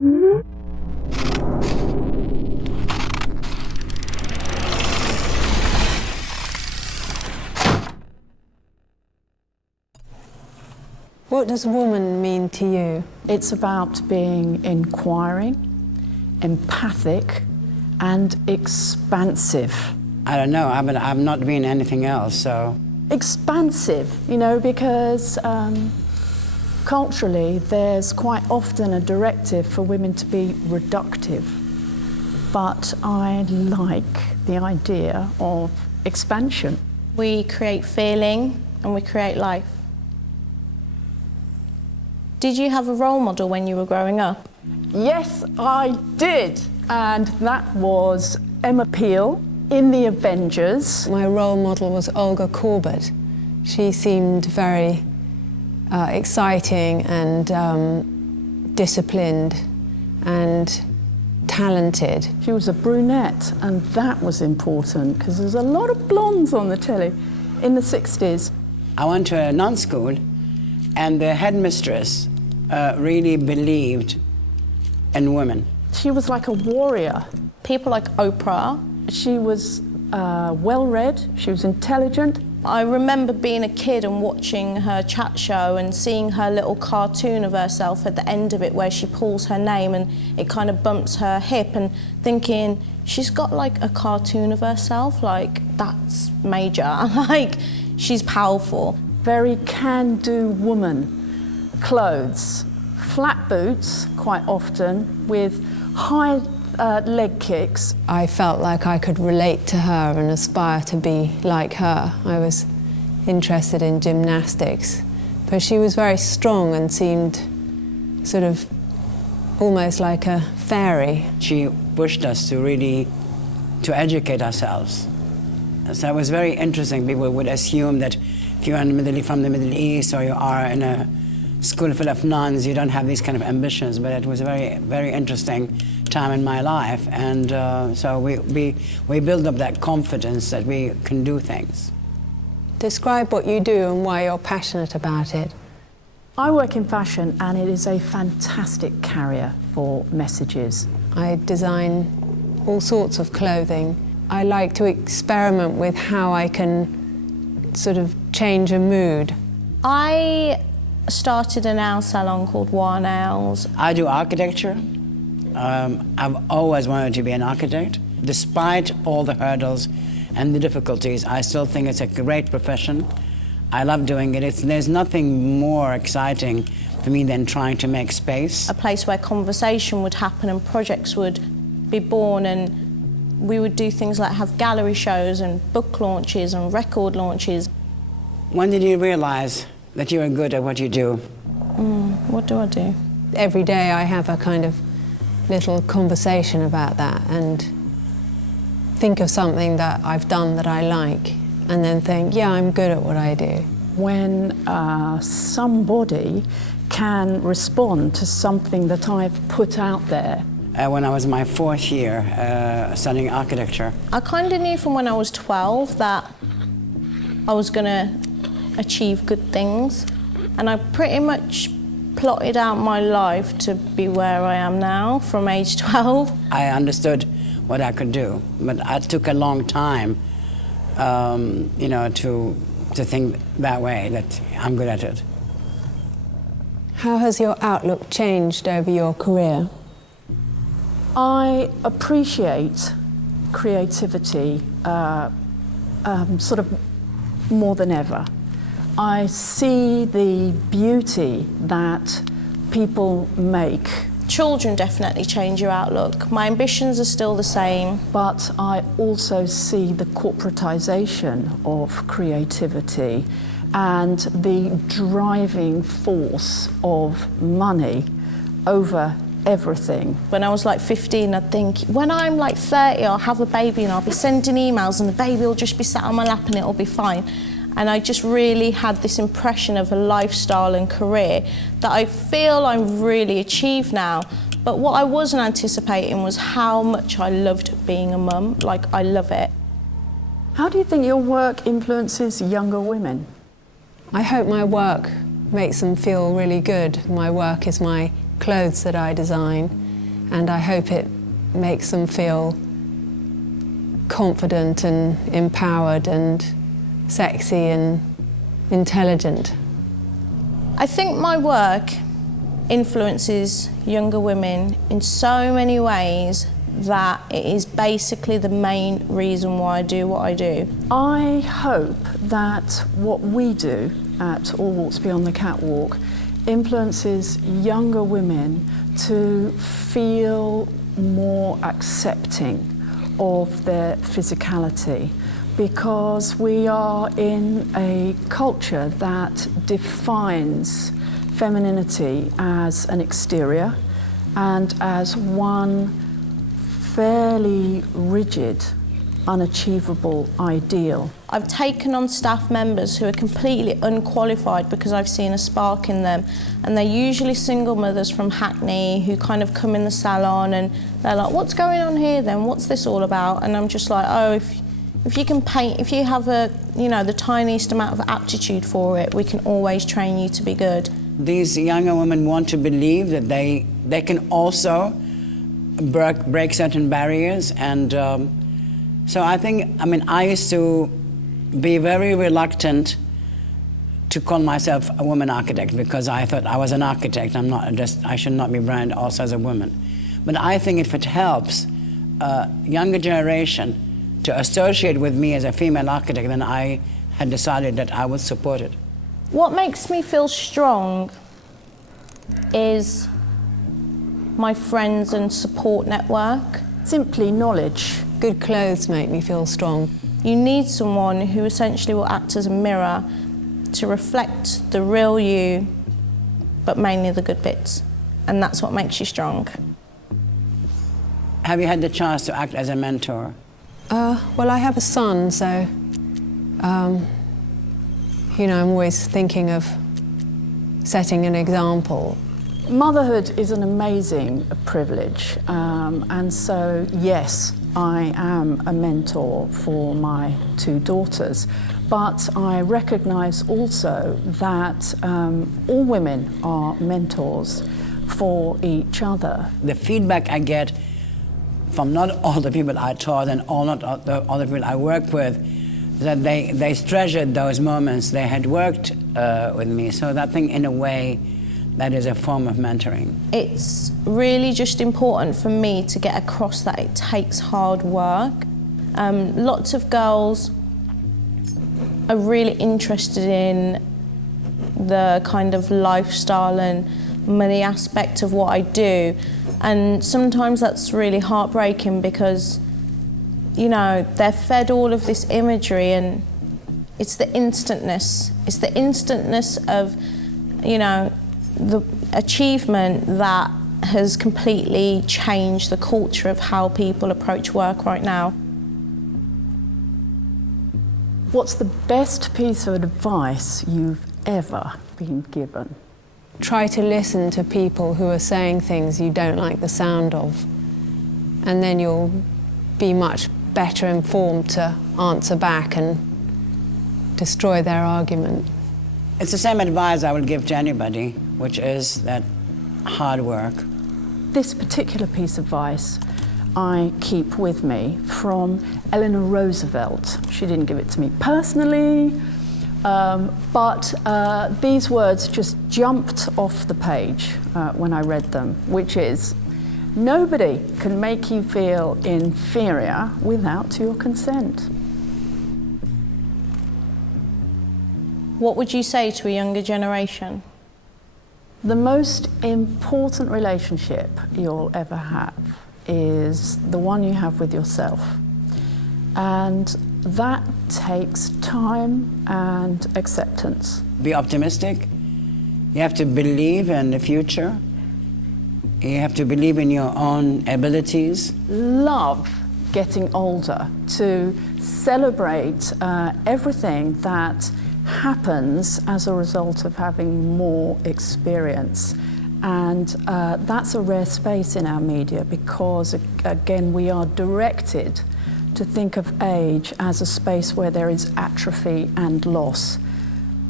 What does woman mean to you? It's about being inquiring, empathic, and expansive. I don't know, I've not been anything else, so... Expansive, you know, because culturally there's quite often a directive for women to be reductive. But I like the idea of expansion. We create feeling and we create life. Did you have a role model when you were growing up? Yes, I did. And that was Emma Peel in The Avengers. My role model was Olga Korbut. She seemed very exciting and disciplined and talented. She was a brunette, and that was important because there's a lot of blondes on the telly in the 60s. I went to a non-school, and the headmistress really believed in women. She was like a warrior. People like Oprah. She was well-read, she was intelligent. I remember being a kid and watching her chat show and seeing her little cartoon of herself at the end of it where she pulls her name and it kind of bumps her hip, and thinking, she's got like a cartoon of herself, like that's major, like she's powerful. Very can-do woman. Clothes, flat boots quite often with high leg kicks. I felt like I could relate to her and aspire to be like her. I was interested in gymnastics, but she was very strong and seemed sort of almost like a fairy. She pushed us to really educate ourselves. So it was very interesting. People would assume that if you're from the Middle East or you are in a school full of nuns, you don't have these kind of ambitions, but it was a very, very interesting time in my life, and so we build up that confidence that we can do things. Describe what you do and why you're passionate about it. I work in fashion, and it is a fantastic carrier for messages. I design all sorts of clothing. I like to experiment with how I can sort of change a mood. I started a nail salon called War Nails. I do architecture. I've always wanted to be an architect. Despite all the hurdles and the difficulties, I still think it's a great profession. I love doing it. There's nothing more exciting for me than trying to make space. A place where conversation would happen and projects would be born, and we would do things like have gallery shows and book launches and record launches. When did you realize that you are good at what you do? What do I do? Every day I have a kind of little conversation about that and think of something that I've done that I like, and then think, yeah, I'm good at what I do. When somebody can respond to something that I've put out there. When I was in my 4th year studying architecture. I kind of knew from when I was 12 that I was going to achieve good things, and I pretty much plotted out my life to be where I am now from age 12. I understood what I could do, but it took a long time, you know, to think that way, that I'm good at it. How has your outlook changed over your career? I appreciate creativity sort of more than ever. I see the beauty that people make. Children definitely change your outlook. My ambitions are still the same. But I also see the corporatization of creativity and the driving force of money over everything. When I was like 15, I'd think, when I'm like 30, I'll have a baby and I'll be sending emails and the baby will just be sat on my lap and it'll be fine. And I just really had this impression of a lifestyle and career that I feel I've really achieved now. But what I wasn't anticipating was how much I loved being a mum. Like, I love it. How do you think your work influences younger women? I hope my work makes them feel really good. My work is my clothes that I design, and I hope it makes them feel confident and empowered and sexy and intelligent. I think my work influences younger women in so many ways that it is basically the main reason why I do what I do. I hope that what we do at All Walks Beyond the Catwalk influences younger women to feel more accepting of their physicality, because we are in a culture that defines femininity as an exterior and as one fairly rigid, unachievable ideal. I've taken on staff members who are completely unqualified because I've seen a spark in them, and they're usually single mothers from Hackney who kind of come in the salon and they're like, what's going on here then? What's this all about? And I'm just like, oh, if you can paint, if you have the tiniest amount of aptitude for it, we can always train you to be good. These younger women want to believe that they can also break certain barriers, and so I used to be very reluctant to call myself a woman architect because I thought I was an architect. I should not be branded also as a woman. But I think if it helps a younger generation to associate with me as a female architect, then I had decided that I would support it. What makes me feel strong is my friends and support network. Simply knowledge. Good clothes make me feel strong. You need someone who essentially will act as a mirror to reflect the real you, but mainly the good bits. And that's what makes you strong. Have you had the chance to act as a mentor? Well, I have a son, so I'm always thinking of setting an example. Motherhood is an amazing privilege, and so yes, I am a mentor for my two daughters, but I recognise also that all women are mentors for each other. The feedback I get from not all the people I taught and all the people I work with, that they treasured those moments they had worked with me. So that thing, in a way, that is a form of mentoring. It's really just important for me to get across that it takes hard work. Lots of girls are really interested in the kind of lifestyle and money aspect of what I do, and sometimes that's really heartbreaking because they're fed all of this imagery, and it's the instantness of the achievement that has completely changed the culture of how people approach work right now. What's the best piece of advice you've ever been given? Try to listen to people who are saying things you don't like the sound of, and then you'll be much better informed to answer back and destroy their argument. It's the same advice I would give to anybody, which is that hard work. This particular piece of advice I keep with me from Eleanor Roosevelt. She didn't give it to me personally, but these words just jumped off the page when I read them, which is, nobody can make you feel inferior without your consent. What would you say to a younger generation? The most important relationship you'll ever have is the one you have with yourself. And that takes time and acceptance. Be optimistic. You have to believe in the future. You have to believe in your own abilities. Love getting older, to celebrate everything that happens as a result of having more experience. And that's a rare space in our media because, again, we are directed to think of age as a space where there is atrophy and loss.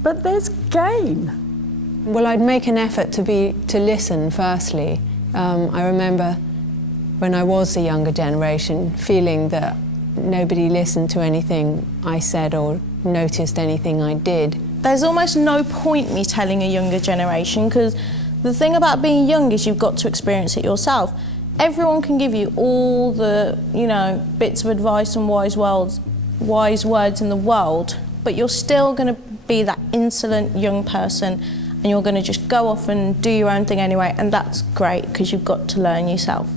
But there's gain. Well, I'd make an effort to listen firstly. I remember when I was the younger generation, feeling that nobody listened to anything I said or noticed anything I did. There's almost no point me telling a younger generation, because the thing about being young is you've got to experience it yourself. Everyone can give you all the, bits of advice and wise words in the world, but you're still going to be that insolent young person, and you're going to just go off and do your own thing anyway, and that's great because you've got to learn yourself.